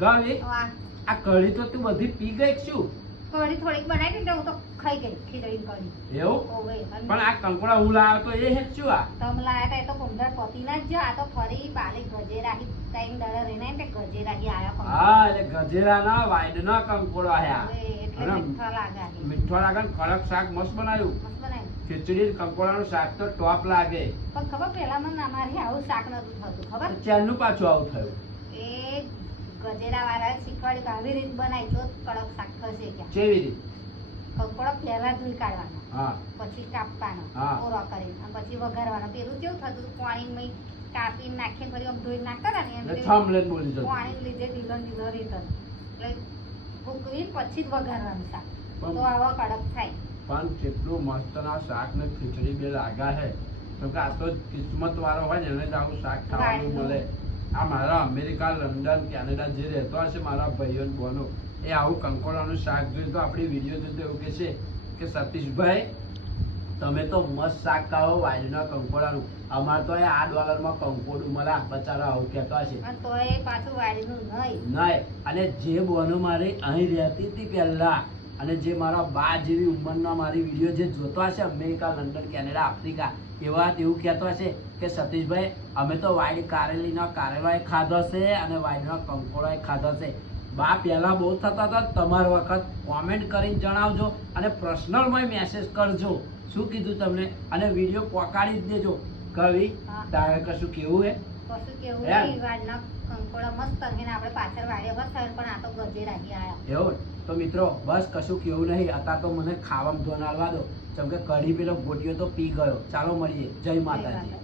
ગાવે આ કઢી તો તું બધી પી ગઈ શું? કઢી થોડીક બનાવી દીધી હું તો ખાઈ ગઈ ખીચડી કઢી. એવું? ઓવે પણ આ કંકોડા હું લાવ્યો તો એ હેત શું આ? તમ લાયા તા એ તો કુંભર પતિ ના જ આ તો ફરી બાલે ગજેરાહી ટાઈમ દડા રહીને તે ગજેરાહી આયા હા એટલે ગજેરાના વાઈડના કંકોડા આયા. એટલે મીઠા લાગે. મીઠો લાગે ને કડક શાક મસ્ત બનાવ્યું. મસ્ત બનાવ્યું. ખીચડી કંકોડાનું શાક તો ટોપ લાગે. પણ ખબર પેલા મને અમારી આવું શાક નતું થતું ખબર? ચાલનું પાછું આવું થયું. એ ગજેરા વાળા શીખવાડી કે આવી રીત બનાવી તો કડક શાક થશે ક્યાં. કેવી રીત? કંકોડો પહેલા ધોઈ કાઢવાનો. હા. પછી કાપવાનો. હા. ઓરો કરીને અને પછી વઘારવાનો. પેલું કેવું થતું હતું પાણીમાં કાપીને નાખીને ફરી આમ ધોઈ નાખતા હતા ને એમ એટલે થમ લઈને બોલી જતો. પાણી લીધે ઢીલો ઢીલો રહેતો એટલે ફૂકવીને પછી જ વઘારવાનું શાક પણ- તો આવા કડક થાય. પણ કેટલું મસ્ત ના શાક ને ખીચડી બે લાગા હે તો કે આ તો કિસ્મત વાળો હોય ને એને જ આવું શાક ખાવાનું મળે. આ મારા અમેરિકા, લંડન, કેનેડા જે રહેતો હશે મારા ભાઈઓ ને બહેનો એ આવું કંકોડાનું શાક જોઈ તો આપણી વિડીયો જોઈ તો એવું કે છે કે સતીશભાઈ તમે તો મસ્ત શાક ખાઓ વાયરના કંકોડાનું. અમારે તો આ $8 કંકોડું મળે બચારા આવું કહેતો હશે. અને તોય પાછું વાડીનું નહીં. નહીં અને જે બહેનો મારી અહીં રહેતી હતી પહેલા અને જે મારા બા જેવી ઉંમરના મારી વિડીયો જે જોતો હશે અમેરિકા, લંડન, કેનેડા, આફ્રિકા એવા એવું કહેતો હશે કે સતીશભાઈ અમે તો વાઈડ કારેલીનો કારેલાય ખાધો છે અને વાઈડનો કંકોડાય ખાધો છે. બા પહેલા બહુ થતા હતા. તમારો વખત કોમેન્ટ કરીને જણાવજો અને પર્સનલમાં મેસેજ કરજો શું કીધું તમને અને વિડીયો પહોંચાડી જ દેજો. કવિ હા. તારે કશું કેવું હે? કશું કેવું એમ? નહીં. વાડીના કંકોડા મસ્ત રહીને આપણે પાછળ વાડીએ બસ પણ આ તો ગજેરાહી આયા. એવું તો મિત્રો બસ કશું કેવું નહીં. અત્યારે તો મને ખાવામાં ધોન આલવા દો કેમ કે કઢી પેલો ગોટીઓ તો પી ગયો. ચાલો મળીએ. જય માતાજી.